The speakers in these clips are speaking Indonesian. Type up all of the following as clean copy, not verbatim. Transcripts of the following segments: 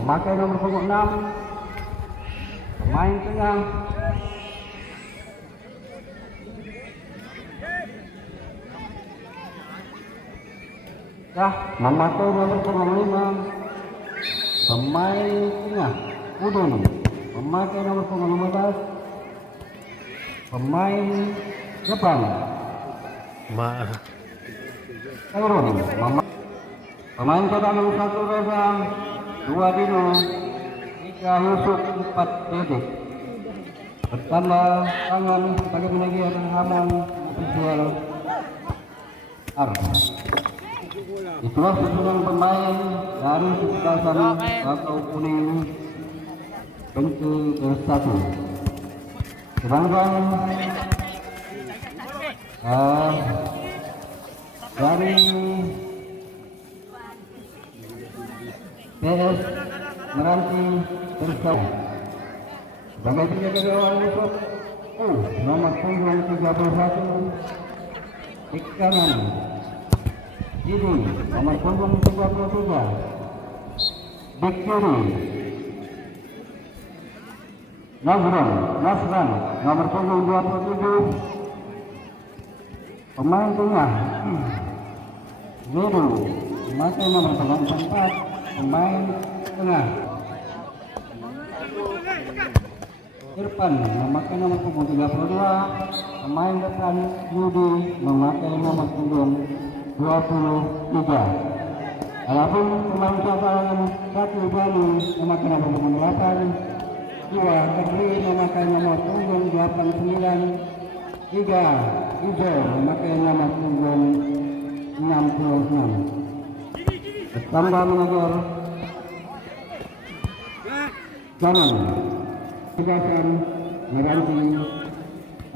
Memakai nomor punggung 6 pemain tengah memakai nomor punggung 5 pemain tengah Udun memakai nomor punggung 15 pemain depan Turun pemain cadangan nomor 1 Reza 2 Dino 3 Yusuf 4 Dedik bertambah tangan sebagai penegih Hamam visual R. Itulah susunan pemain dari kesebelasan Bakau Kuning benci ke-1. Sedangkan dari PS Meranti bersama sebagai penjaga gawang musuh nomor punggung 31 di kanan Didi nomor punggung 33 di kiri Nasran nomor punggung 27 pemain tengah Widu memakai nomor punggung 4 pemain tengah Irfan memakai nomor punggung 32 pemain depan Yudi memakai nomor punggung 23. Adapun pemain cadangan 1 Bali memakai nomor punggung 8 2 Kedri memakai nomor punggung 89 3 Ijo memakai nomor punggung 66. Bertambah mengajar jangan kebiasaan meranti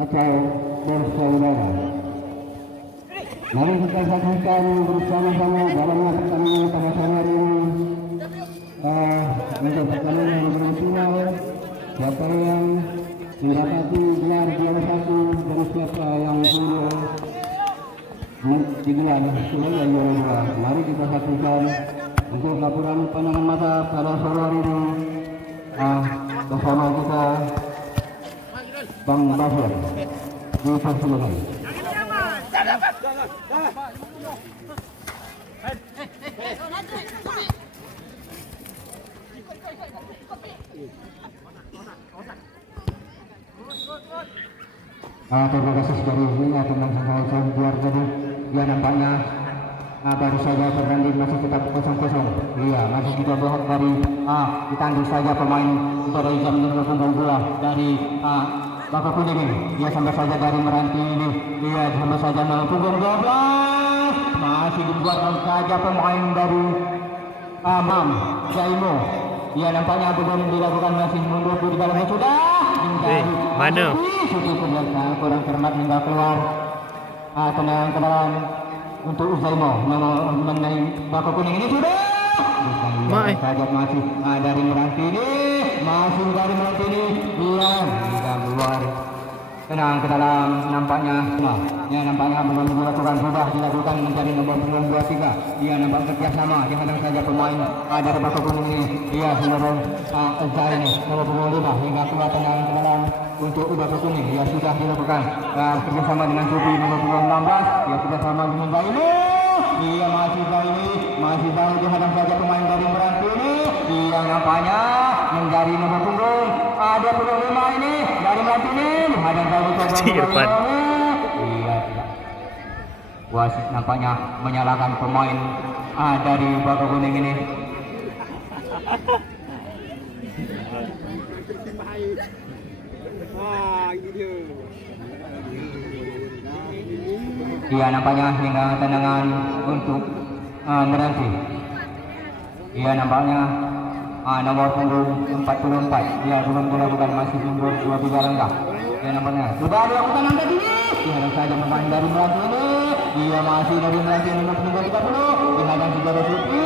atau bersaudara. Mari kita saksikan bersama-sama dalamnya pertandingan pada sore hari ini. Untuk pertandingan yang berlangsung, siapa yang mendapati gelar juara 1 dan siapa yang sudah digelar sebagai juara 2. Mari kita saksikan untuk laporan pandangan mata pada sore hari ini bersama kita Bang Basir dipersilakan. Terima kasih sekali ini teman saya biar jadi dia nampaknya baru saja pertandingan masih tetap 0-0. Iya, masih kita bohong dari ditanding saja pemain dari jam 12 dari Bakau Kuning ini. Dia sampai saja dari Meranti ini. Dia sampai saja punggung 12. Masih dibuatkan saja pemain dari Mam Jaimo. Dia nampaknya belum dilakukan masih mundur di dalamnya sudah. Mana? Kurang cermat hingga keluar. Tenang ke dalam untuk Uzaimo mengenai Bakau Kuning ini sudah. Saja masih dari Meranti ini. Masih dari Meranti ini. Dia hingga keluar. Tenang ke dalam nampaknya. Ya nampaknya belum dilakukan sudah dilakukan menjadi nomor 23. Dia nampak kerjasama dihadang saja pemain dari Bakau Kuning ini. Dia seluruh ini nomor 25 hingga keluar. Tenang ke dalam untuk Bakau Kuning. Dia sudah dilakukan kerjasama dengan Subi nomor 16. Dia kerjasama dengan Zaini. Dia masih jauh dihadang saja pemain dari Meranti ini. Dia nampaknya menjadi nomor punggung 25 ini dari Meranti ini dihadang saja Irfan. Iya. Wasit nampaknya menyalahkan pemain dari Bakau Kuning ini. Iya nampaknya hingga tendangan untuk Meranti. Iya nampaknya nomor punggung 44. Dia belum dilakukan, masih mundur 2-3 langkah. Dia nampaknya sudah dilakukan angkat ini. Dia harus saja pemain dari Meranti ini. Dia masih dari Meranti nomor punggung 30. Dihadang saudara Supi.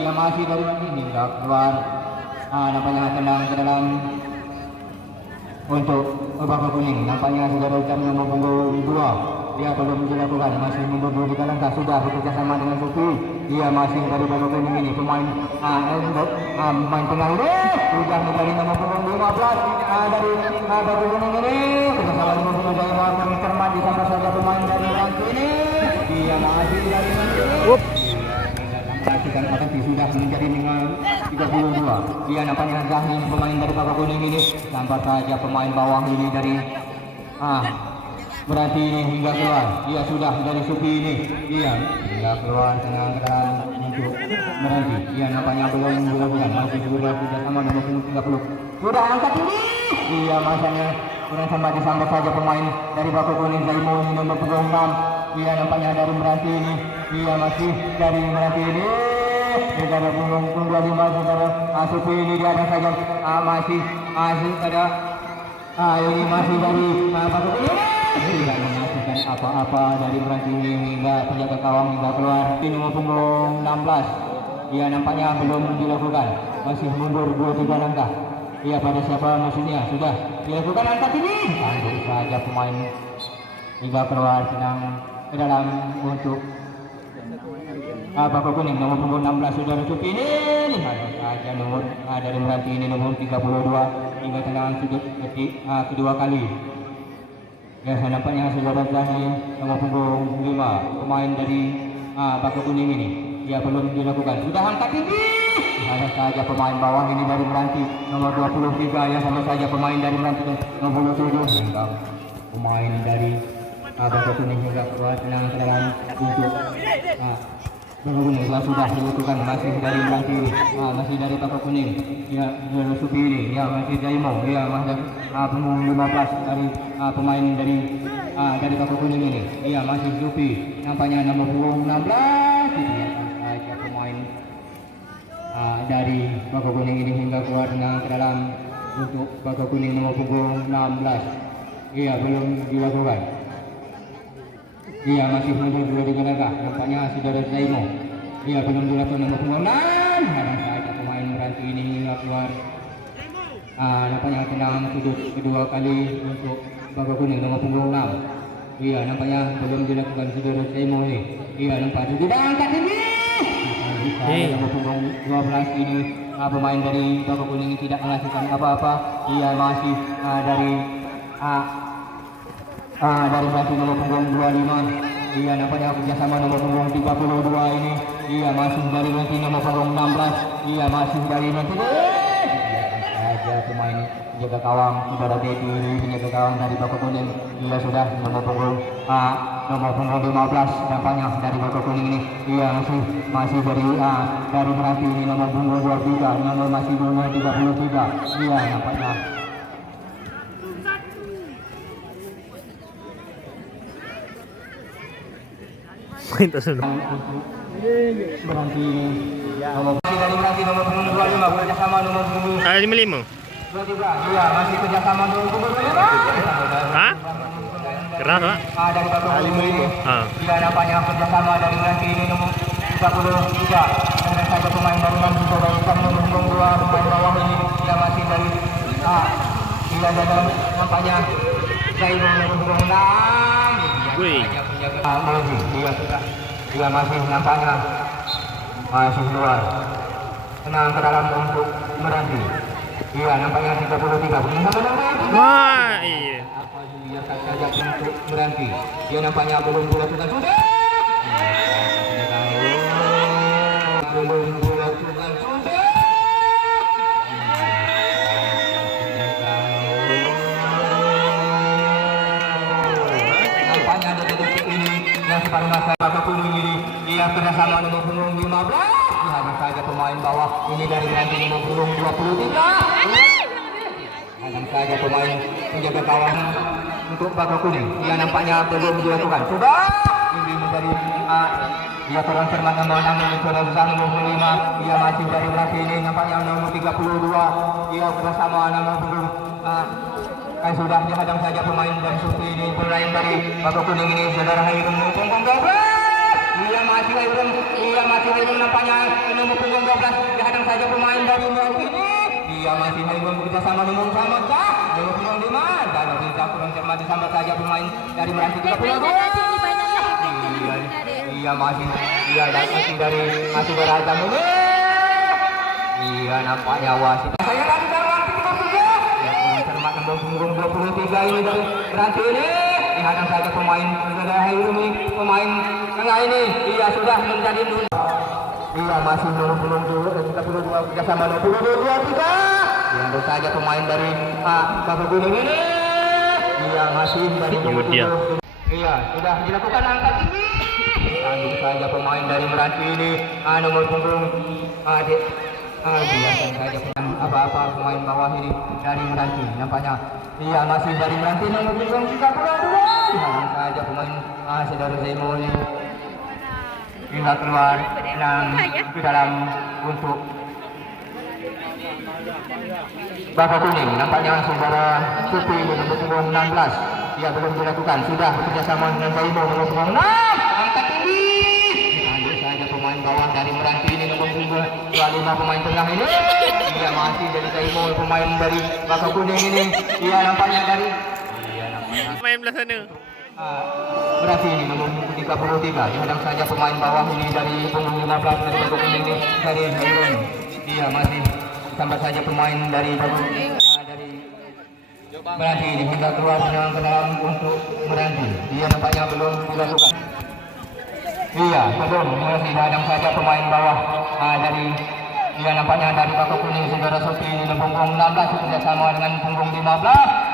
Dia masih dari Meranti hingga keluar. Nampaknya tendang ke dalam untuk Bako Kuning. Nampaknya saudara Ucap nomor punggung 2. Dia belum dilakukan, masih mundur 2-3 langkah. Sudah bekerja sama dengan Supi. Dia masih dari Bako Kuning ini pemain main tengah ini. Sudah dari nomor punggung 15 dari Bako Kuning ini. Kerjasama dengan punggung Jaya Kami cermat disambut saja pemain dari Meranti ini. Dia masih dari Meranti ini. Perhatikan Akanti sudah menjadi dengan 32. Dia nampaknya Zahid pemain dari Bako Kuning ini. Nampak saja pemain bawah ini dari Meranti ini hingga keluar. Dia sudah dari Supi ini. Dia hingga keluar tengah ke dalam untuk Meranti. Dia nampaknya belum dilakukan, masih sudah sama nomor 30. Sudah angkat ini. Dia masanya kurang sama disambut saja pemain dari Bako Kuning Zaimo ini nomor 26. Dia nampaknya dari Meranti ini. Dia masih dari Meranti ini. Dia ada punggung 25 saudara Supi ini. Dia ada saja masih ada ini masih dari Bako Kuning ini. Tidak menghasilkan apa-apa dari Meranti ini hingga penjaga gawang hingga keluar. Di nomor punggung 16. Dia nampaknya belum dilakukan, masih mundur 2-3 langkah. Dia pada siapa musuhnya sudah dilakukan angkat ini. Tangguh saja pemain hingga keluar senang ke dalam untuk Bako Kuning nomor punggung 16 saudara Supi ini. Lihat saja nomor dari Meranti ini nomor 32 hingga tendangan sudut kedua kali. Ya, nampaknya saudara Zahid nomor punggung 5 pemain dari Bako Kuning ini. Dia belum dilakukan, sudah angkat tinggi. Ada saja pemain bawah ini dari Meranti nomor 23. Ya, sama saja pemain dari Meranti nomor 27 hingga pemain dari Bako Kuning hingga keluar tenang ke dalam untuk Bako Kuning. Sudah dilakukan, masih dari Meranti ini, masih dari Bako Kuning. Ya, Supi ini, ya masih Zaimo. Ya, masih punggung 15 dari pemain dari Bako Kuning ini. Iya masih Supi. Nampaknya nomor punggung 16. Saja pemain dari Bako Kuning ini hingga keluar dengan ke dalam untuk Bako Kuning nomor punggung 16. Iya belum dilakukan. Iya masih mundur 2-3 langkah. Nampaknya saudara Zaimo. Iya belum dilakukan nomor punggung 6. Kadang saja pemain Meranti ini hingga keluar. Nampaknya tendangan sudut kedua kali untuk Bako Kuning nomor punggung 6. Iya nampaknya belum dilakukan saudara Zaimo ini. Iya nampak sudah angkat ini. Nomor punggung 12 ini pemain dari Bako Kuning tidak menghasilkan apa-apa. Iya masih dari Meranti nomor punggung 25. Iya nampaknya kerjasama nomor punggung 32 ini. Iya masih dari Meranti nomor punggung 16. Iya masih dari Meranti. Saja pemain penjaga gawang saudara Dedi ini penjaga gawang dari Bako Kuning. Ia sudah nomor punggung 15 nampaknya dari Bako Kuning ini. Ia masih dari Meranti ini nomor punggung 23 nomor masih nomor 33. Iya nampaknya Minta sudah. Meranti nomor dari Meranti nomor punggung 25 bekerjasama nomor punggung 55. 23. Iya masih kerjasama nomor punggung 25. Hah? Keras pak? Dari Bako Kuning ini. Dia nampaknya kerjasama dari Meranti ini nomor 33. Dan saja pemain dari Meranti dari nomor punggung 2 pemain bawah ini. Dia masih dari dia dan nampaknya dari nomor punggung 6. Wih. Dia masih nampaknya masih keluar. Tenang ke dalam untuk Meranti. Iya nampaknya 33. Wah iya. Dia tak saja untuk Meranti. Dia nampaknya belum dilakukan sudah. Belum dilakukan sudah. Nampaknya detik ini yang separuh masa Bako Kuning ini. Dia kerjasama nomor punggung 15. Lihat saja pemain bawah ini dari Meranti nomor punggung 23. Lihat saja pemain penjaga gawang untuk Bako Kuning. Dia nampaknya belum dilakukan. Sudah. Ini dari Ia kurang cermat nomor 6 ini sudah susah nomor 25. Ia masih dari Meranti ini nampaknya nomor 32. Ia bersama nomor 10. Sudah dihadang saja pemain dari Sufi ini berlain dari Bako Kuning ini saudara Hairun punggung 12. Ia masih Hairun nampaknya nomor punggung 12 dihadang saja pemain dari Meranti ini. Ia masih Hairun bekerja sama nomor sama nomor punggung 5 dan Rizal kurang cermat disambat saja pemain dari Meranti 32. Ia masih masih beragam ini. Iya nampaknya wasit. Saya lagi dalam 33. Ya cermat nomor punggung 23 ini dari Meranti ini. Dihadang saja pemain dari Hairun ini, pemain tengah ini. Ia sudah menjadi ia masih nomor punggung 32 kerjasama nomor 23. Yang saja pemain dari Bako Kuning ini. Ia masih dari nomor 20. Iya, sudah dilakukan angkat tinggi. Tanding saja pemain dari Meranti ini. Nomor punggung biarkan saja apa-apa pemain bawah ini dari Meranti. Nampaknya iya masih dari Meranti nomor punggung 32. Tanding saja pemain saudara Zaimo ini. Hingga keluar ke dalam untuk Bako Kuning. Nampaknya saudara Supi nomor punggung 16. Ia belum dilakukan, sudah bekerjasama dengan Zaimo nomor punggung 6. Angkat tinggi. Diambil saja pemain bawah dari Meranti ini nomor punggung 25 pemain tengah ini. Ia masih dari Zaimo pemain dari Bako Kuning ini. Ia nampaknya dari Main belah sana. Meranti ini nomor 33. Dihadang saja pemain bawah ini dari punggung 15 dari Bako Kuning ini dari Hairun. Ia masih sampai saja pemain dari Meranti ini hingga keluar ke dalam untuk Meranti. Dia nampaknya belum dilakukan. Iya, belum masih hadang saja pemain bawah dari dia nampaknya dari Bako Kuning saudara Sufi ini punggung 16 bekerjasama dengan punggung 15.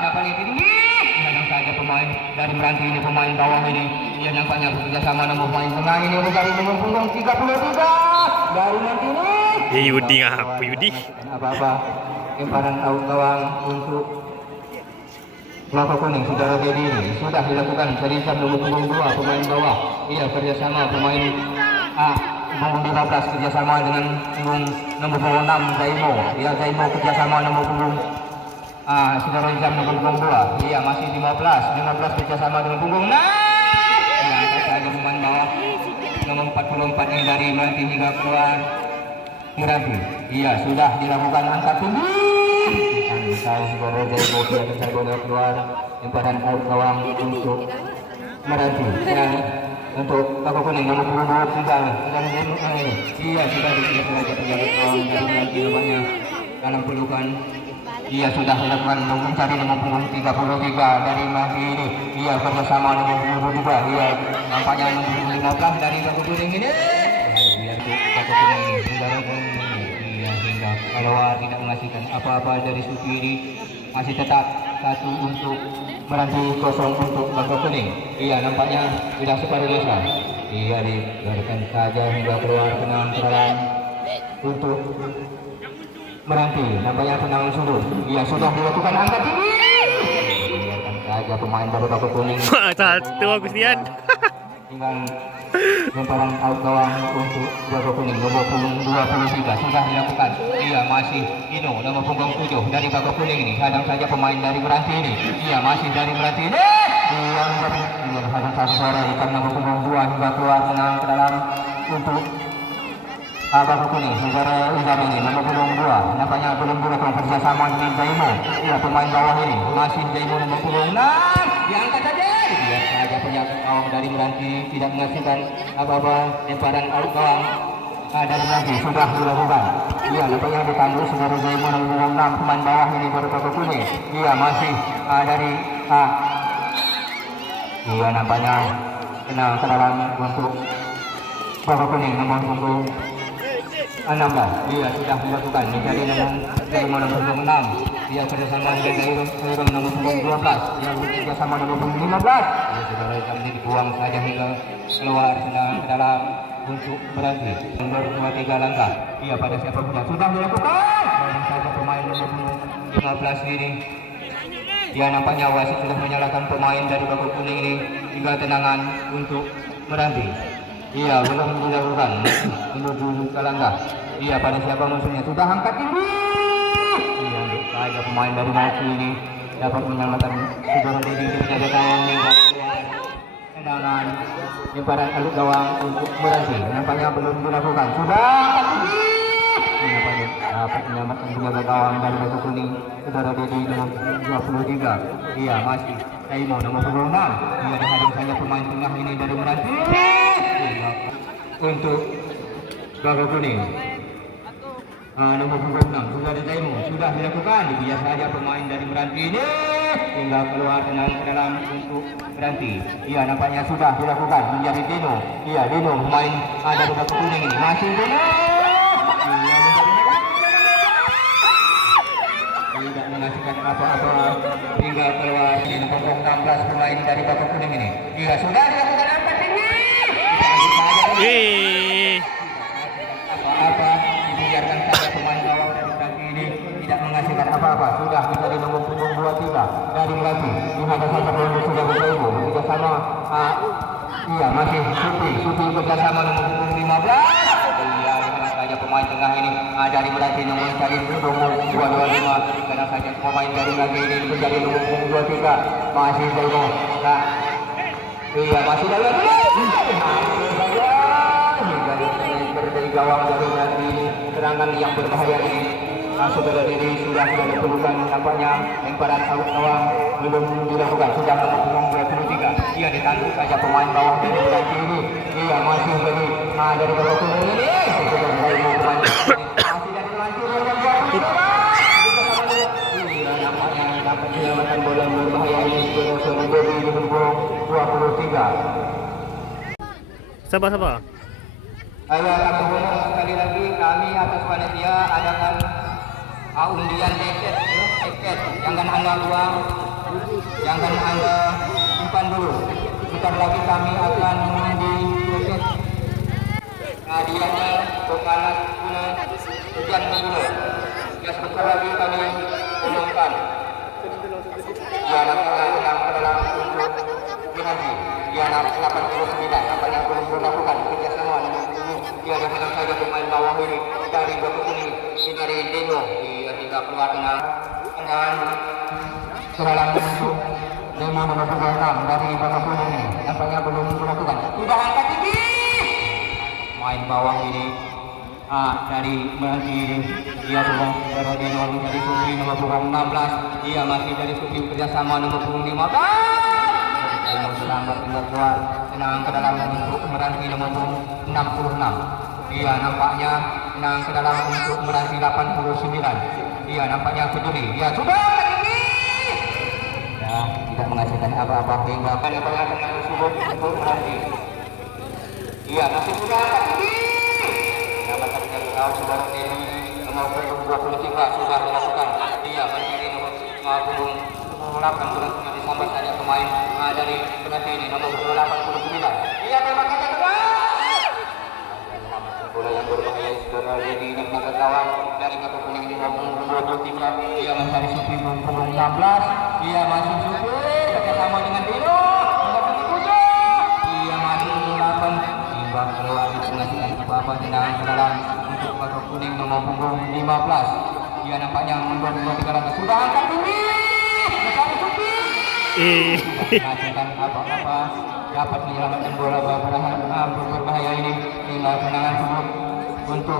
Nampaknya tinggi. Hadang saja pemain dari Meranti ini pemain bawah ini. Dia nampaknya bekerjasama dengan pemain tengah ini dari nomor punggung 33 dari Meranti ini. Yudi ngapa Yudi? Apa-apa lemparan out gawang untuk Bako Kuning saudara Dedi ini sudah dilakukan dari nomor punggung 2 pemain bawah. Ia kerjasama pemain punggung 15 kerjasama dengan punggung nomor 6 Zaimo. Ia Zaimo kerjasama nomor punggung saudara Izam nomor punggung 2. Ia masih 15 kerjasama dengan punggung 6. Ia angkat saja pemain bawah nomor 44 yang dari Meranti hingga keluar Meranti. Ia sudah dilakukan angkat tinggi. Tahu saudara Zaimo dia bola keluar lemparan out gawang untuk Meranti. Dan untuk Bako Kuning nomor punggung 23 ini. Ia sudah dilakukan penjaga gawang dari Meranti nampaknya dalam pelukan. Ia sudah dilakukan mencari nomor punggung 33 dari Meranti ini. Ia bersama nomor punggung 22. Ia nampaknya nomor punggung 15 dari Bako Kuning ini. Biar Bako Kuning saudara hingga keluar tidak mengasihkan apa-apa dari Sufi ini. Masih tetap 1 untuk Meranti, 0 untuk Bako Kuning. Ia nampaknya sudah separuh desa. Ia dibiarkan saja hingga keluar tenang terang untuk Meranti. Nampaknya tenang sudah. Ia sudah dilakukan angkat tinggi. Biarkan saja pemain dari Bako Kuning. Satu Agustian. Tinggal lemparan out gawang untuk Bako Kuning nomor punggung 23 sudah dilakukan. Ia masih Ino nomor punggung 7 dari Bako Kuning ini. Hadang saja pemain dari Meranti ini. Ia masih dari Meranti ini. Ia hadang satu suara ikan nomor punggung 2 hingga keluar menang ke dalam untuk Bako Kuning. Saudara Izam ini nomor punggung 2. Nampaknya belum dilakukan kerjasama dengan Zaimo. Ia pemain bawah ini masih Zaimo nomor punggung 6. Diangkat saja. Dia saja penjaga gawang dari Meranti tidak mengasihkan apa-apa lemparan out gawang dari Meranti sudah dilakukan. Ia nampaknya ditangguh saudara Zaimo nomor 6 pemain bawah ini dari Bako Kuning. Ia masih dari ia nampaknya kena ke dalam untuk Bako Kuning nomor punggung 16. Dia sudah dilakukan menjadi nomor punggung 6. Dia kerjasama dengan Hairun nomor punggung 12. Dia kerjasama nomor punggung 15. Dia saudara kami dibuang saja hingga keluar ke dalam untuk berhenti. Nomor 23 langkah. Ia pada siapa punya sudah dilakukan. Dan saja pemain nomor punggung 15 ini. Dia nampaknya wasit sudah menyalahkan pemain dari Bako Kuning ini hingga tenangan untuk berhenti. Iya, belum dilakukan. Menuju ke langkah. Iya, pada siapa musuhnya? Sudah angkat tinggi. Iya, untuk saja pemain dari Nasi ini dapat menyelamatkan saudara Dedi di penjaga gawang hingga tendangan lemparan aluk gawang untuk Meranti. Nampaknya belum dilakukan. Sudah angkat tinggi. Ini nampaknya dapat menyelamatkan penjaga gawang dari baju kuning saudara Dedi nomor 23. Iya, masih Taimo nomor 26. Iya, dihadang saja pemain tengah ini dari Meranti. Untuk baju kuning nomor 26 sudah ada Taimo, sudah dilakukan. Biasa saja pemain dari Meranti ini tinggal keluar tenang ke dalam untuk Meranti. Iya, nampaknya sudah dilakukan menjadi Dino. Iya, Dino pemain dari baju kuning ini masih Dino. Iya, tidak menghasilkan apa-apa hingga keluar ini nomor 16 pemain dari baju kuning ini. Iya, sudah dilakukan angkat tinggi. Apa-apa dibiarkan saja pemain gawang dari Meranti ini tidak menghasilkan apa-apa. Sudah menjadi nomor punggung 23 dari Meranti. Dihadap saja pemain sudah bertemu bekerjasama. Iya, masih Supi bekerjasama nomor punggung 15. Iya, dengan saja pemain tengah ini dari Meranti nomor 225. Karena saja pemain dari Meranti ini menjadi nomor punggung 23 masih Zaino. Nah, iya, masih dalam dari gawang dari Meranti ini serangan yang berbahaya ini. Saudara Dedi sudah dilakukan, nampaknya lemparan aluk gawang belum dilakukan. Sudah nomor punggung 23. Ia ditanduk saja pemain bawah dari Meranti ini. Iya, masih dari bawah kuning ini. Sudah dari pemain masih dari Meranti. Iya, nampaknya dapat menyelamatkan bola yang berbahaya ini. Saudara Dedi di punggung 23. Sabar. Ayo kami ngomong sekali lagi, kami atas panitia adakan undian tiket, jangan anda buang, jangan anda simpan dulu. Sebentar lagi kami akan mengundi tiket. Hadiahnya Bokanas Guna Hujan Guna. Ya, sebentar lagi kami umumkan. Ya, nampaknya sedang dalam untuk dinasti. Ya, 89, nampaknya belum dilakukan kerjasama dengan dia dengan saja pemain bawah ini dari baju kuning dari Dino. Dia tinggal keluar dengan serangan untuk Dino nomor 26 dari baju kuning ini. Nampaknya belum dilakukan. Sudah angkat tinggi. Main bawah ini dari Meranti ini. Dia sudah dari Dino menjadi Supi nomor 16. Dia masih dari Supi kerjasama nomor 15. Dino serangan tinggal keluar tenang ke dalam untuk Meranti nomor 66. Iya, nampaknya tenang ke dalam untuk Meranti 89. Iya, nampaknya peduli. Iya, sudah ini. Ya, tidak menghasilkan apa-apa hingga pada pengajian tersebut untuk Meranti. Iya, masih sudah ini. Nampaknya dari awal saudara Dedi nomor 23 sudah dilakukan. Iya, menjadi nomor 58 bulan disambut saja pemain dari Meranti ini nomor 89. Iya, memang kita bola yang berbahaya saudara Dedi dan kawan dari baju kuning ini nomor 23. Ia mencari Supi nomor 16. Ia masih Supi bersama dengan Dino nomor 7. Ia masih 8 hingga keluar di pengasihan apa-apa tendangan ke dalam untuk baju kuning nomor punggung 15. Ia nampaknya membuat 2-3 sudah angkat tinggi. Mencari Supi. Menghasilkan apa-apa dapat menyelamatkan bola berbahaya ini hingga tendangan sebelum untuk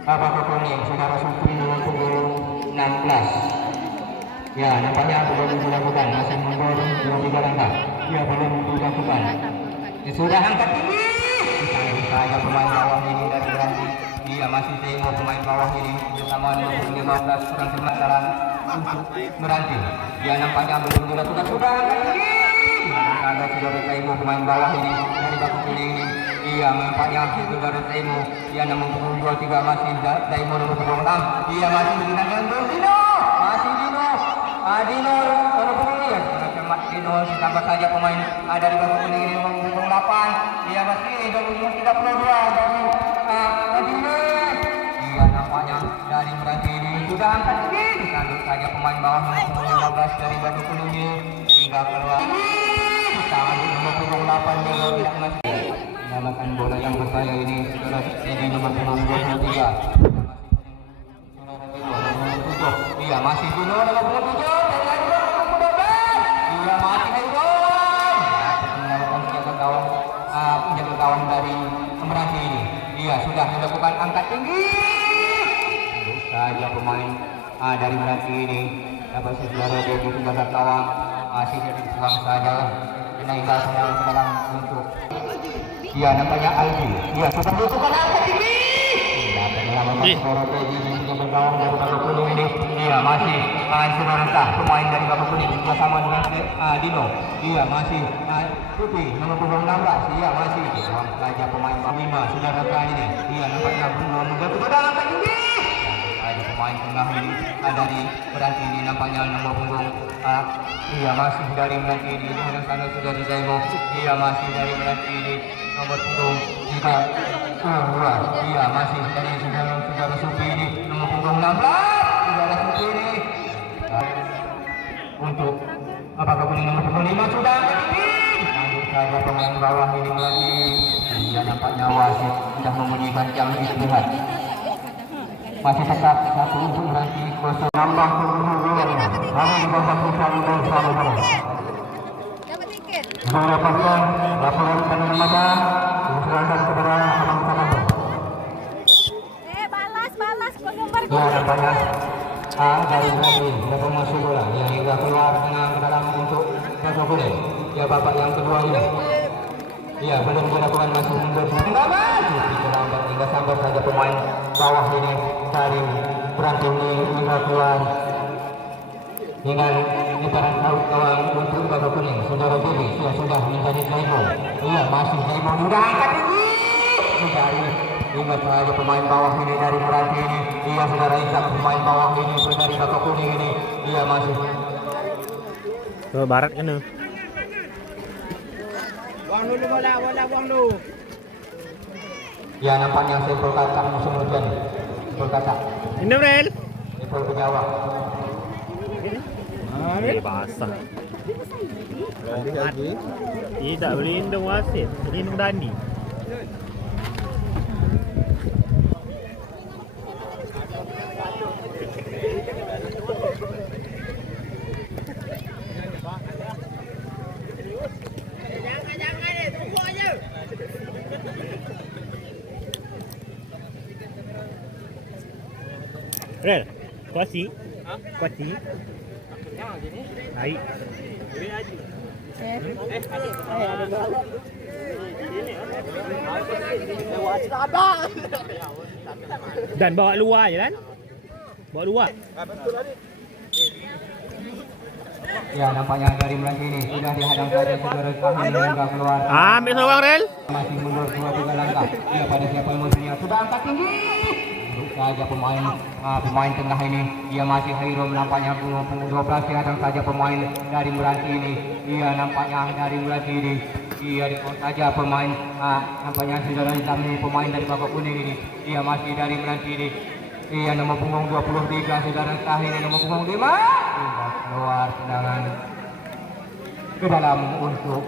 baju kuning saudara Supi nomor punggung 16. Ya, nampaknya belum dilakukan, masih mundur 2-3 langkah. Ya, belum dilakukan. Ya, sudah angkat tinggi. Saja pemain bawah ini dari Meranti. Dia masih tengok pemain bawah ini bersama nomor 15 kurang sebentar untuk Meranti. Dia nampaknya belum dilakukan, sudah angkat tinggi. Ada saudara Taimo pemain bawah ini dari baju kuning ini. Dia nampaknya saudara Taimo. Dia nomor 23 masih Taimo nomor 26. Dia masih menggunakan Dino. Masih Dino. Dino nomor 26 ya. Dino ditambah saja pemain dari baju kuning ini nomor 28. Dia masih nomor 32 dari Dino. Dia nampaknya dari Meranti ini sudah angkat tinggi. Ditanduk saja pemain bawah nomor 15 dari baju kuning ini hingga keluar. Saat nomor punggung 8 dia tidak mengasih. Menyalakan bola yang berbahaya ini saudara ini nomor punggung 23. Iya masih dulu nomor punggung 7. Iya masih Hairul. Menyalakan penjaga gawang dari Meranti ini. Iya sudah melakukan angkat tinggi. Saja pemain dari Meranti ini dapat saudara jadi penjaga gawang masih jadi buang saja. Naiklah senang dalam untuk dia nampaknya Aldi. Dia sudah melakukan angkat tinggi. Saudara Pegi juga bergawang dari Baka Kuning ini. Dia masih saudara pemain dari Baka Kuning bersama dengan Dino. Dia masih Tuti nomor punggung 16. Dia masih saja pemain 5 saudara ini. Dia nampaknya sudah angkat tinggi. Ada pemain tengah ini dari Meranti ini nampaknya nomor punggung ia masih dari Meranti ini dengan sana sudah di Zaimo. Ia masih dari Meranti ini nomor punggung 3 ia masih dari saudara Supi ini nomor punggung 16 saudara Supi ini untuk apakah kuning nomor punggung 5 sudah lanjut saja pemain bawah ini lagi. Ia nampaknya wasit sudah membunyikan jam istirahat. Masih tetap satu untuk Meranti kosong nambah kemudian kami dibawah kita bersama-sama. Saya dapatkan laporan penerima diserahkan kepada Abang Tanah. Balas kok nomor Ya nampaknya dari Meranti dapat masuk bola yang hingga keluar tenang ke dalam untuk Baka Kuning. Ya babak yang kedua ini. Ya belum dilakukan masih mundur terlambat hingga sampai saja pemain bawah ini dari Meranti ini hingga keluar dengan lebaran kawan untuk Baka Kuning. Saudara Dewi sudah menjadi Zaimo. Iya masih Zaimo sudah angkat tinggi. Dari hingga saja pemain bawah ini dari Meranti ini. Iya saudara Isak pemain bawah ini dari Baka Kuning ini. Iya masih. Ke barat kan tuh. Buang dulu bola buang dulu. Ya nampaknya Saiful Katak musim hujan. Saiful Katak. Ini Rel. Saiful Pejawa. Basah. Lagi. Tidak berlindung wasit, berlindung Dani. Rel, kuasi. Kuasi. Baik. Dan bawa luar je kan? Bawa luar. Ya nampaknya dari Meranti ini sudah dihadang saja saudara kami hingga keluar. Ambil seorang Rel. Masih mundur 2-3 langkah. Ya pada siapa musuhnya sudah angkat tinggi. Saja pemain tengah ini ia masih Hairul nampaknya punggung 12 dihadang saja pemain dari Meranti ini. Ia nampaknya dari Meranti ini. Ia dikon saja pemain nampaknya saudara hitam ini pemain dari Baka Kuning ini. Ia masih dari Meranti ini. Ia nomor punggung 23 saudara Tah ini nomor punggung 5. Keluar tendangan ke dalam untuk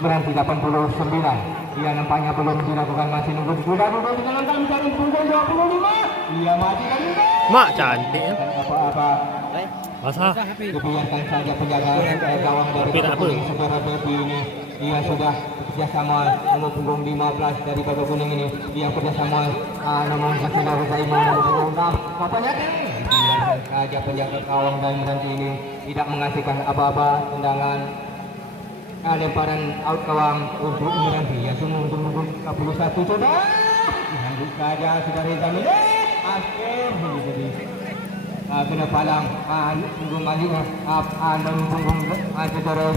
Meranti 89. Ia nampaknya belum dilakukan masih nunggu sudah duduk dengan angka mencari punggung 25. Ia mati kali ini. Mak cantik ya. Apa-apa. Basah. Dibiarkan saja penjaga gawang dari Tapi tak Baka Kuning saudara Devi ini. Ia sudah kerjasama nomor punggung 15 dari Baka Kuning ini. Ia kerjasama nomor saudara Zaimo nomor punggung 6. Bapaknya biarkan saja penjaga gawang dari Meranti ini tidak mengasihkan apa-apa tendangan. Lemparan out gawang untuk Meranti yang sungguh untuk punggung 31 sudah dihantuk saja sudah Reza ini akhir jadi kena palang punggung malik punggung saudara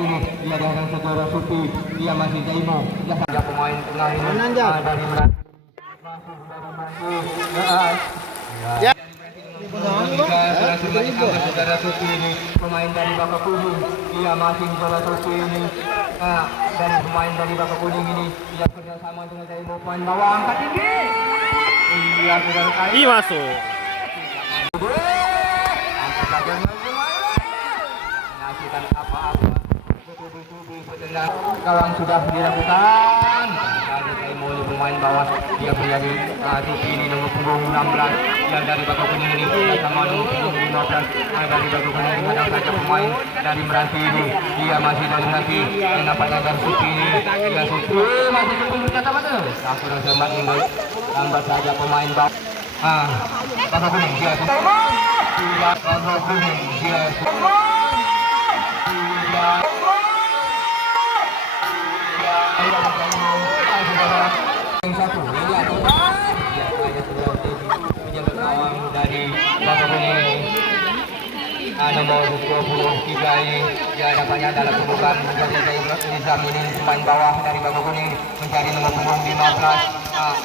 ini dia datang saudara Supi dia masih Zaimo dia saja pemain tengah ini dari Meranti ya saudara Supi ini pemain dari Baka Kuning dia masih saudara Supi ini dari pemain dari Baka Kuning ini dia kerjasama dengan Zaimo pemain bawah angkat tinggi iya saudara kali Ih masuk. angkat saja menghasilkan apa-apa Kawan sudah dilakukan. Ada Taimul pemain bawah dia berada Supi ini nomor punggung 16 yang dari Bako Kuning ini sama nomor punggung 15 dari Bako Kuning ini ada saja pemain dari Meranti ini dia masih dari Meranti yang nampaknya dari Supi ini dia Supi masih Supi berkata betul kurang cermat ini lambat saja pemain bawah Bako Kuning dia Supi Bako Kuning dia Supi satu penjaga gawang dari Bako Kuning nomor 23 ini dia dapatnya dalam pembukaan menjadi Nizam ini pemain bawah dari Bako Kuning mencari nomor punggung 15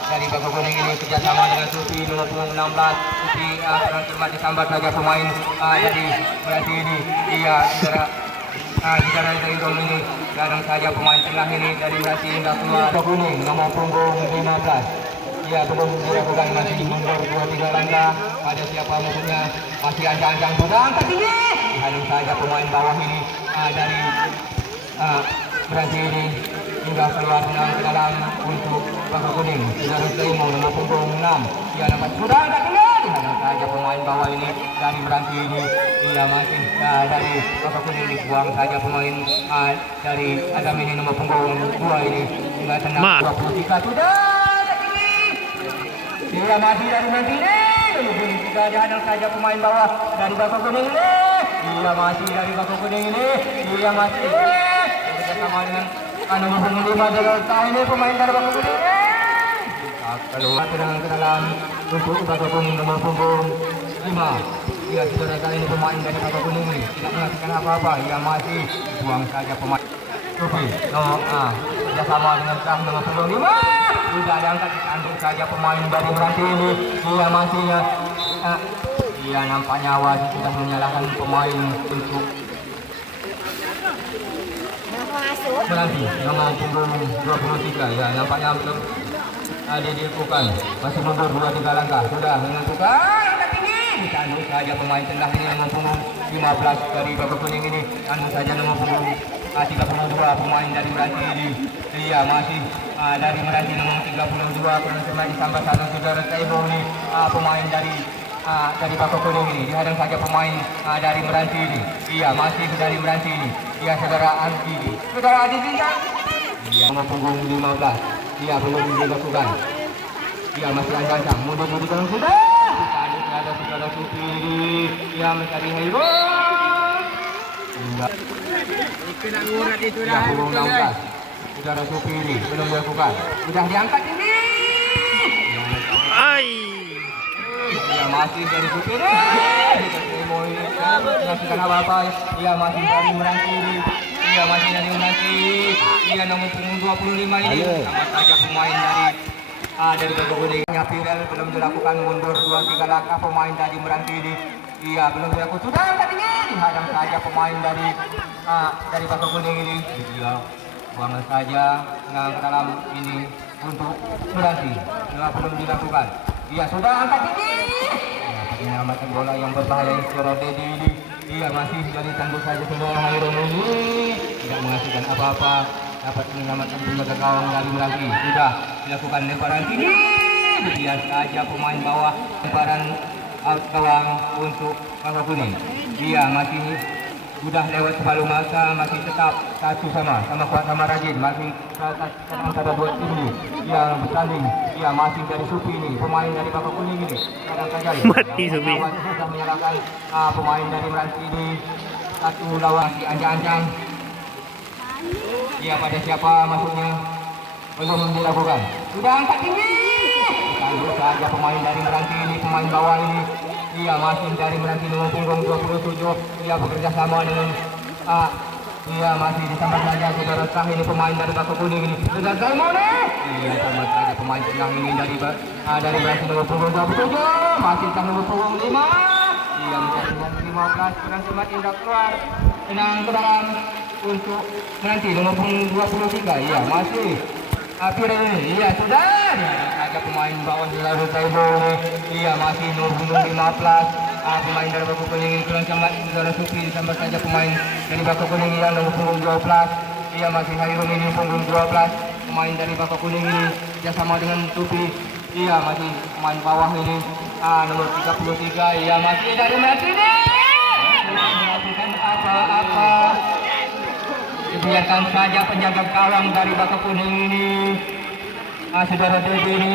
dari Bako Kuning ini kerjasama dengan Supi nomor punggung 16 Supi kurang cermat disambar saja pemain dari Meranti ini dia secara dari gol ini kadang saja pemain tengah ini dari Meranti hingga keluar Bako Kuning nomor punggung 15 dia belum dilakukan masih mundur 2-3 langkah ada siapa musuhnya masih ancang-ancang sudah angkat tinggi hadang saja pemain bawah ini dari Meranti ini hingga keluar ke dalam untuk Bako Kuning Saudara Taimul nomor punggung 6 dia dapat sudah angkat tinggi hadang saja pemain bawah ini dari Meranti ini dia masih dari Bako Kuning dibuang saja pemain dari Adam ini nomor punggung 2 ini hingga tenang 23 sudah dia masih dari Meranti ini juga dihadang saja pemain bawah dari Bako Kuning ini dia masih dari Bako Kuning ini dia masih bersama dengan nomor punggung 5 dari tahun ini pemain dari Bako Kuning ini keluar ke dalam untuk Bako Kuning nomor punggung 5 dia saudara kali ini pemain dari Bako Kuning ini tidak melakukan apa-apa dia masih buang saja pemain Supi kerjasama dengan Kang nomor punggung 5 sudah diangkat ditanduk saja pemain dari Meranti ini dia masih dia nampaknya wasit sudah menyalahkan pemain untuk Meranti nomor punggung 23 ya nampaknya belum ada dilakukan masih mundur 2-3 langkah sudah menentukan ditanduk saja pemain tengah ini nomor punggung 15 dari Bako Kuning ini tanduk saja nomor punggung 32 pemain dari Meranti ini dia masih dari Meranti nomor 32 kurang cermat disambar sana saudara Taimul ini pemain dari Bako Kuning ini dihadang saja pemain dari Meranti ini dia masih dari Meranti ini dia saudara Adi dia nomor punggung 15 dia belum dilakukan dia masih ancang-ancang mundur kalau sudah ada saudara Supi dia mencari hero Kena ngurat itu ya, punggung 16 saudara Supi ini belum dilakukan sudah diangkat ini dia masih dari Supi ini melakukan apa-apa dia masih dari Meranti ini dia masih dari Meranti dia nomor punggung 25 ini sama saja pemain dari Bako Kuning Pirel belum dilakukan mundur 2-3 langkah pemain dari Meranti ini dia belum dilakukan sudah angkat ini dihadang saja pemain dari Bako Kuning ini dia buang saja ke dalam ini untuk Meranti belum dilakukan dia sudah angkat ini menyelamatkan bola yang berbahaya secara Dedi ini dia masih dari tanduk saja saudara Hairul ini tidak menghasilkan apa-apa dapat menyelamatkan penjaga gawang dari Meranti sudah dilakukan lemparan tinggi dia saja pemain bawah lemparan gawang untuk Bako Kuning dia masih sudah lewat separuh masa masih tetap satu sama kuat sama rajin masih antara dua tim ini yang bertanding dia masih dari Supi ini pemain dari Bako Kuning ini kadang-kadang mati Supi sudah menyalahkan pemain dari Meranti ini satu lawan si ancang-ancang dia pada siapa masuknya belum dilakukan sudah angkat tinggi tanduk saja pemain dari Meranti ini pemain bawah ini dia masih dari Meranti nomor punggung 27 dia bekerja sama dengan dia masih disambar saja saudara Kah ini pemain dari Bako Kuning ini saudara Taimul dia sambar saja pemain tengah ini dari Meranti nomor punggung 27 masih nomor punggung 5 dia mencari nomor 15 kurang cermat hingga keluar tenang ke dalam untuk Meranti nomor punggung 23 iya masih Pirel ini iya sudah ada pemain bawah di Taimul ini dia masih nomor punggung 15 Pemain dari Bako Kuning ini kurang cermat. Saudara Supri ditambah saja pemain dari Bako Kuning yang nomor punggung 12. Ia masih Hairun ini punggung 12. Pemain dari Bako Kuning ini bersama dengan Supri. Ia masih pemain bawah ini nomor 33. Ia masih dari Melati ini. Melakukan apa-apa. Biarkan saja penjaga gawang dari Bako Kuning ini. Saudara Dedi ini.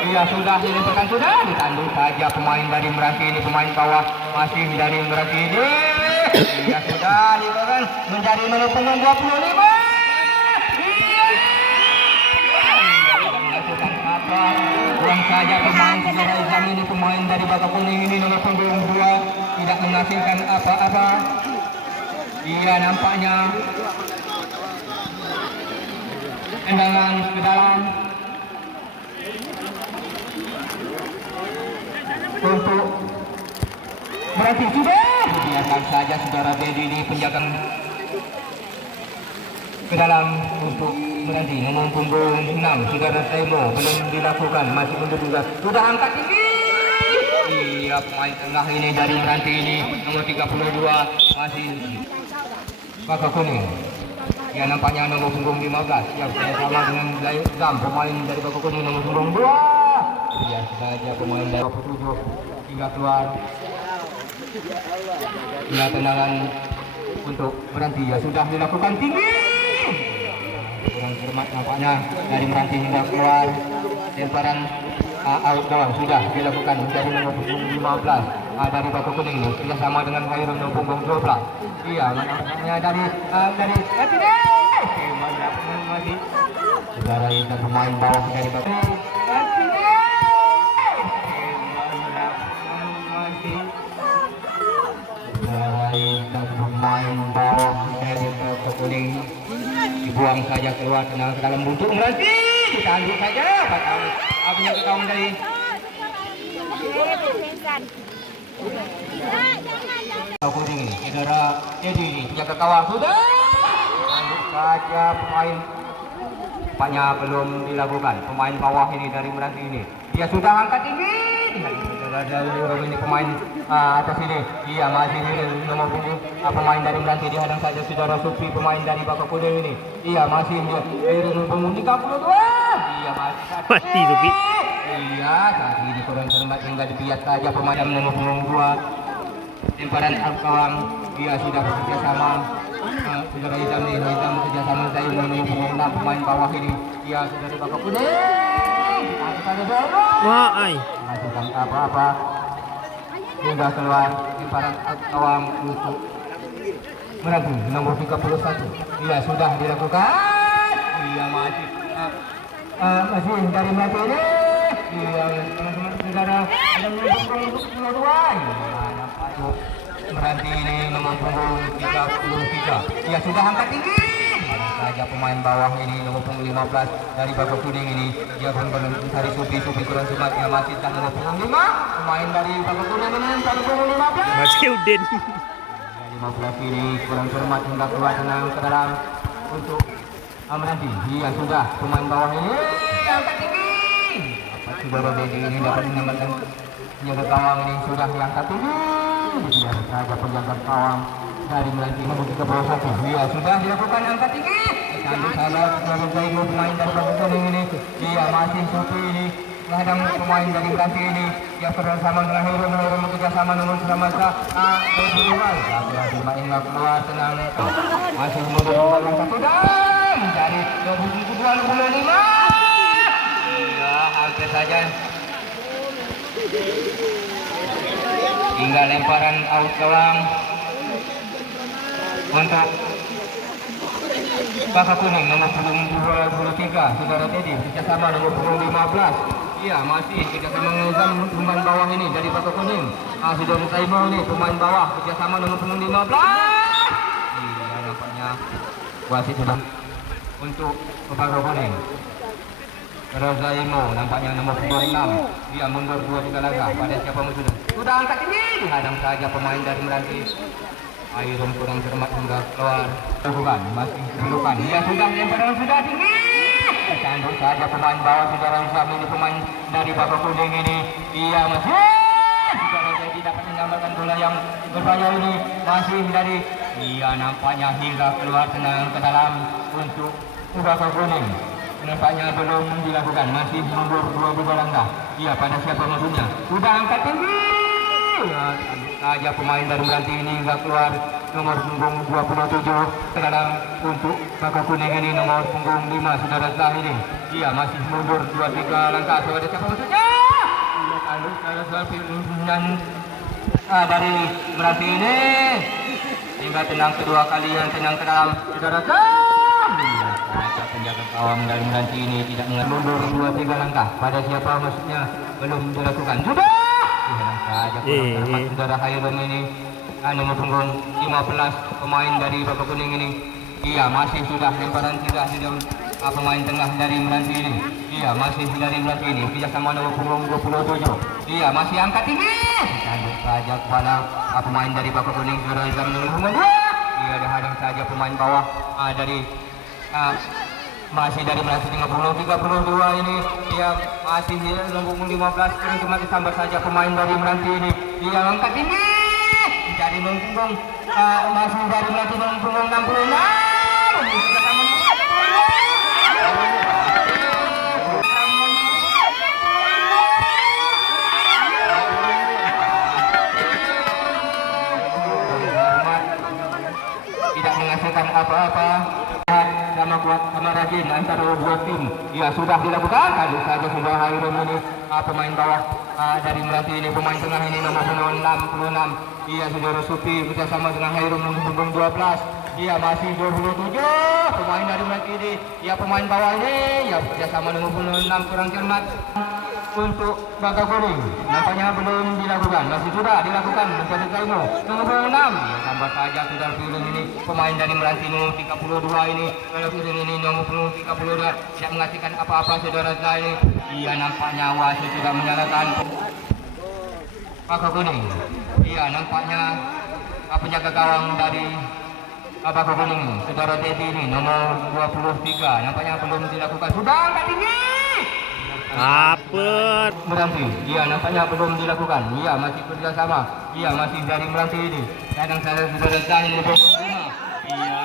Ia sudah diletakkan sudah ditanduk saja pemain dari Meranti ini, pemain bawah masih dari Meranti ini. Ia sudah diletakkan menjadi nomor punggung 25. Melakukan apa? Buang saja pemain saudara Izam ini, pemain dari Bako Kuning ini nomor punggung 2 tidak menghasilkan apa-apa. Ia nampaknya tendangan ke dalam untuk berarti sudah biarkan saja saudara Dedi ini penjaga ke dalam untuk berhenti nomor punggung 6 saudara Temo belum dilakukan masih menduga sudah angkat tinggi. Iya pemain tengah ini dari Meranti ini nomor 32 masih Bako Kuning. Ya nampaknya nomor punggung 15 yang sama dengan Zam pemain dari Bako Kuning nomor punggung 2. Biar saja pemain dari 27 hingga keluar. Ya tendangan untuk berhenti ya sudah dilakukan tinggi. Kurang cermat nampaknya dari Meranti hingga keluar. Lemparan outdoor sudah dilakukan dari nomor punggung 15 dari Bako Kuning ini kerjasama dengan Hairun nomor punggung 12. Iya nampaknya dari masih saudara itu pemain bawah dari Bako pemain bawah dari Bako Kuning dibuang saja keluar tenang ke dalam buntuk Meranti ditanduk saja punya kawan dari Bako Kuning ini saudara Dedi ini penjaga kawan sudah ditanduk saja pemain nampaknya belum dilakukan pemain bawah ini dari Meranti ini dia sudah angkat tinggi dari ini pemain atas ini ia masih nomor punggung pemain dari Meranti dihadang saja saudara Supri pemain dari Bako Kuning ini ia masih nomor punggung 32 ia masih Mati Supri. iya tadi ini kurang cermat hingga dipiat saja pemain nomor punggung 2 lemparan Alkawang dia sudah bekerja sama saudara Izam ini Izam bekerja sama saya nomor punggung 6 pemain bawah ini ia saudara Bako Kuning Wah, melakukan apa-apa hingga keluar lemparan Alkawang untuk Meranti nomor 31 ia sudah dilakukan ia masih dari Meranti ini ia saudara ada nomor punggung 22 Meranti ini nomor punggung 33 ia sudah angkat tinggi saja pemain bawah ini nomor punggung 15 dari Bako Kuning ini dia pun mencari Supri kurang cermat yang masih tak nomor punggung 5 pemain dari Bako Kuning ini dari punggung 15 masih Udin. 15 ini kurang cermat hingga keluar tenang ke dalam untuk Meranti dia sudah pemain bawah ini angkat tinggi saudara Dedi ini dapat menambahkan penjaga gawang ini sudah diangkat tinggi biar saja penjaga gawang dari Meranti nomor 31 dia sudah dilakukan angkat tinggi tanduk salah saudara Zaimu pemain dari Bako Kuning ini dia masih Supri ini menghadang pemain dari Meranti ini dia bersama dengan Hairun bekerjasama nomor sama main keluar tenang masih mundur satu dan dari 22 iya hampir saja tinggal lemparan out gawang untuk Bako Kuning nomor punggung 23 saudara Dedi kerjasama nomor punggung 15 iya masih kerjasama dengan pemain bawah ini dari Bako Kuning saudara Taimo ini pemain bawah kerjasama nomor punggung 15 iya nampaknya wasit sudah untuk Bako Kuning Rozaimo nampaknya nomor punggung 6 dia mundur 2-3 langkah pada siapa musuh sudah angkat tinggi dihadang saja pemain dari Meranti Hairun kurang cermat hingga keluar bukan masih perlukan dia sudah lemparan sudah tinggi tanduk saja pemain bawah saudara Izam ini pemain dari Bako Kuning ini dia masih saudara tidak menyamakan bola yang berbahaya ini masih dari nampaknya hingga keluar tenang ke dalam untuk Baka Kuning. Nampaknya belum dilakukan, masih mundur 2 langkah. Pada siapa maksudnya? Sudah angkat tinggi. Saja pemain dari Meranti ini hingga keluar nomor punggung 27 ke dalam untuk Baka Kuning ini nomor punggung 5 saudara ini. Masih mundur 2-3 langkah. Saudara siapa maksudnya? Dari Meranti ini hingga tenang kedua kali yang tenang ke dalam saudara penjaga gawang dari Meranti ini tidak mundur 2-3 langkah. Pada siapa maksudnya? Belum dilakukan. Sudah saja kurang saudara Hairun ini nomor punggung 15 pemain dari Baka Kuning ini. Masih sudah lemparan tidak pemain tengah dari Meranti ini. Masih dari Meranti ini kerjasama nomor punggung 27. Masih angkat tinggi. Tanduk saja kepada pemain dari Baka Kuning saudara Izam nomor punggung 2. Dihadang saja pemain bawah dari masih dari Meranti dengan punggung 32 ini. Masih nomor punggung 15 cuma ditambah saja pemain dari Meranti ini. Angkat tinggi dari nomor punggung masih dari Meranti nomor punggung 66. Tidak menghasilkan apa-apa. Sama kuat sama rajin antara dua tim. Sudah dilakukan. Tadi saja sudah Hairun ini pemain bawah dari Meranti ini, pemain tengah ini nomor 66. Saudara Supi bersama dengan Hairun nomor punggung 12. Masih 27 pemain dari Meranti ini. Pemain bawah ini bersama nomor 6 kurang cermat untuk Baka Kuning. Nampaknya belum dilakukan, masih sudah dilakukan untuk Zaino nomor 6. Tambah saja saudara Firun ini pemain dari Meranti nomor 32 ini. Kalau Firun ini nomor 32 tidak mengasihkan apa-apa saudara Zaino. Nampaknya wasit sudah menyalakan Baka Kuning. Nampaknya penjaga gawang dari Baka Kuning saudara Dedi ini nomor 23 nampaknya belum dilakukan. Sudah angkat tinggi. Apa? Meranti, nampaknya belum dilakukan. Masih kerjasama. Masih dari Meranti ini. Kadang saya saudara Zahid lebih berguna.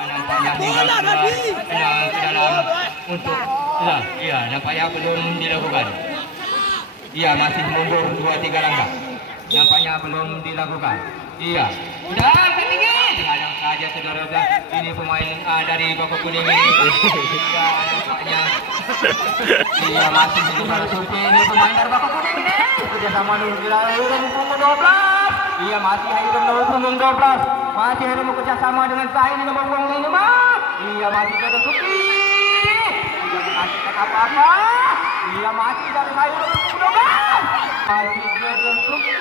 Nampaknya hingga ke dalam untuk nampaknya belum dilakukan. Masih mundur 2-3 langkah. Nampaknya belum dilakukan. Sudah angkat tinggi. Kadang saja saudara ini pemain dari Baka Kuning ini. Nampaknya masih saudara Supi ini pemain dari Baka Kuning ini. Kerjasama Hairun punggung 12. Masih Hairun nomor punggung 12. Masih Hairun bekerjasama dengan Zahid nomor punggung 5. Masih saudara Supi. Tidak menghasilkan apa-apa. Masih dari Hairun nomor punggung 12. Masih saudara Supi.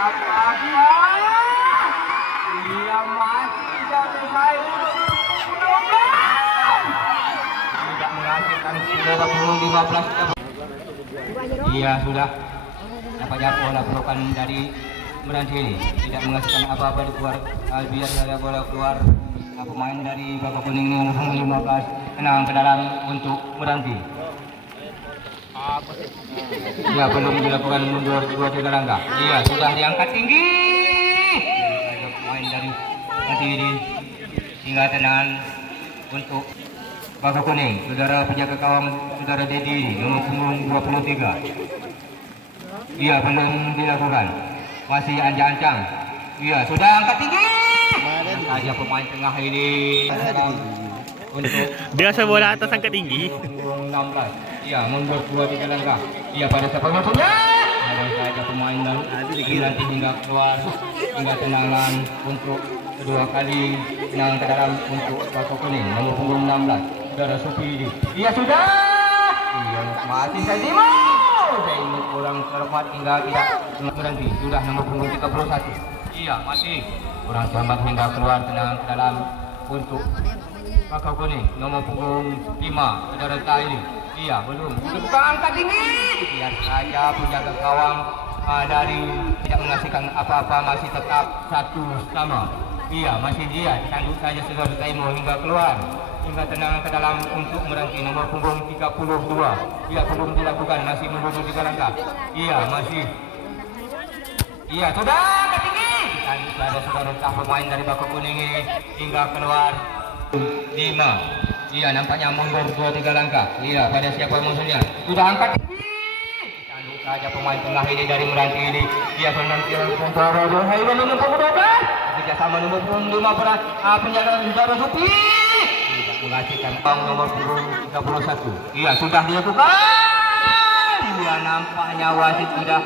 Apa-apa masih dari Hairun tidak menghasilkan saudara punggung 15. Sudah nampaknya bola berokan dari Meranti ini tidak menghasilkan apa-apa di keluar. Biar saja bola keluar pemain dari Baka Kuning ini nomor 15 tenang ke dalam untuk Meranti. Belum dilakukan mundur 2-3 langkah. Sudah diangkat tinggi. Pemain dari Meranti ini hingga tenang untuk Baka Kuning. Saudara penjaga gawang saudara Dedi nomor punggung 23. Belum dilakukan. Masih ancang-ancang. Sudah angkat tinggi. Saja pemain tengah ini untuk Biasa bola atas angkat tinggi. 16. Mundur 2-3 langkah. Pada siapa maksudnya? Ada saja pemain nanti hingga keluar hingga tenangan untuk kedua kali tenang ke dalam untuk Baka Kuning nomor punggung 16. Saudara Supi ini. Sudah. Masih Zaino. Zaino kurang cermat hingga tidak berhenti. Sudah nomor punggung 31. Masih kurang cermat hingga keluar tenang ke dalam untuk Baka Kuning nomor punggung 5 saudara Zaino. Belum bukan angkat tinggi. Biar saja penjaga gawang dari tidak mengasihkan apa-apa, masih tetap satu sama. Masih dia tanduk saja saudara Zaino hingga keluar hingga tendangan ke dalam untuk meranti nomor punggung 32. Ia belum dilakukan, masih mundur 3 langkah. Ia masih. Ia sudah ke tinggi. Dan ada sudah rentah pemain dari Bako Kuning ini hingga keluar 5. Ia nampaknya mundur 2-3 langkah. Ia pada siapa musuhnya. Sudah angkat tinggi. Tanduk saja pemain tengah ini dari Meranti ini. Ia senantiasa mencari Hairan nomor 12. Kerjasama nomor 5 berat. Penjaga Saudara Supi. Tidak mengasihkan pang nomor 31. Ia sudah dilakukan. Ia nampaknya wasit sudah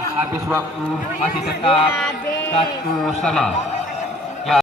habis waktu, masih tetap 1 sama.